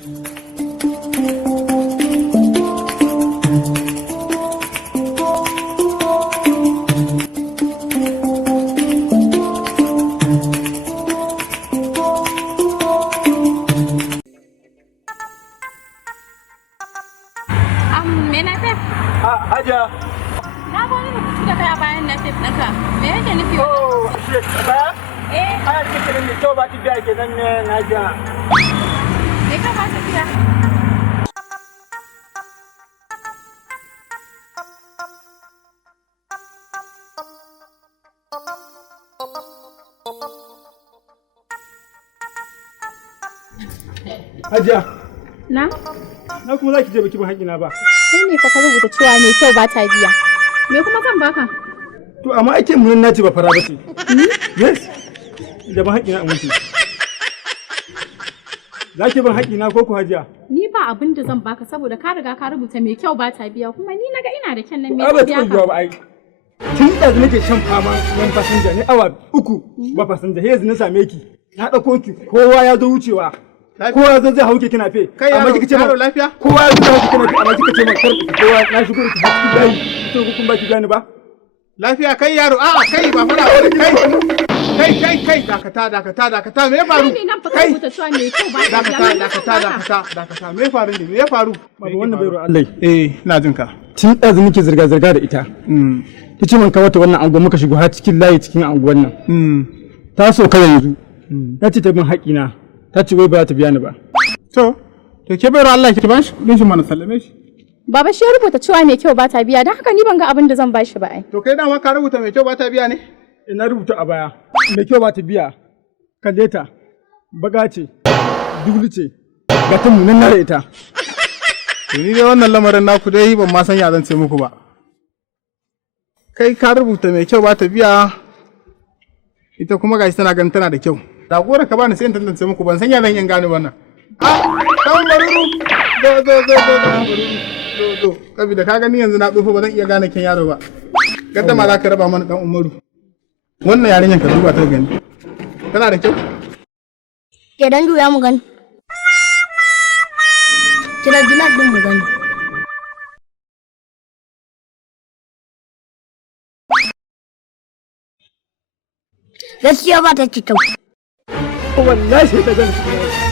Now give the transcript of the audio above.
Me na fef? Hajiya. Na ga wani rubutu da kai a bayan na fef ɗinka. Me yake nufi? Oh, ashe, baya? Eh. Aya cikin da kyau ba ta biya kenan ne na jiya. Me ka ba ta biya? Hajiya. Na? Na kuma za ki je baki ba haƙina ba. Kai ne fa ka rubuta cewa mai kyau ba ta biya. Me kuma zan baka? To amma ake mun naci ba fara ba ce. Yes. Da ba haƙina a mutu. Za ki ban haƙina ko ku hajiya? Ni ba abin da zan baka saboda ka riga ka rubuta mai kyau ba ta biya kuma ni naga ina da kyan nan me Ba biya ta biya ba ai. Tun da nake shan fama wani fasinja ne awa 3 ba fasinja yanzu na same ki. Na ɗauko ki kowa ya zo wucewa. Kowa ya zo zai hauke kina fe. Amma kika ce ma lafiya? Kowa ya zo zai hauke kina fe amma kika ce ma kar kowa na shigo ki cikin dai. To kun ba ki gani ba? Lafiya kai yaro a'a kai ba fara kai dakata me ya faru kai rubuta cewa mai kyau ba ta biya dakata me ya faru ne me ya faru Babu wannan bai ruwa Allah. ina jin ka Tun ɗazu muke zirga-zirga da ita. Ta ce man kawata wannan anguwa muka shigo har cikin layi cikin anguwan nan. Ta so kai yanzu. Ta ce ta bin haƙina. Ta ce wai ba za ta biya ni ba. to ke bai Allah ki ban shi din shi mana sallame shi Baba shi ya rubuta cewa mai kyau ba ta biya don haka ni ban ga abin da zan bashi ba ai. to kai dama ka rubuta mai kyau ba ta biya ne Ina rubuta a baya. Mai kyau ba ta biya. Kalle ta. Baga ce. Dugli ce. Ga ta munan na da ita. to ni dai wannan lamarin naku dai ban ma san ya zan ce muku ba kai ka rubuta mai kyau ba ta biya ita kuma gashi tana ganin tana da kyau da gora ka bani sai in tantance muku ban san ya zan yin gane wannan kan maruru zo kabida ka gani yanzu na tsufa ba zan iya gane kin yaro ba gadda ma za ka raba mana dan umaru wannan yarinyan ka duba ta gani tana da kyau ke dan duya mu gani kira gilas din mu gani gaskiya ba ta ci kyau Wallahi sai ta gani.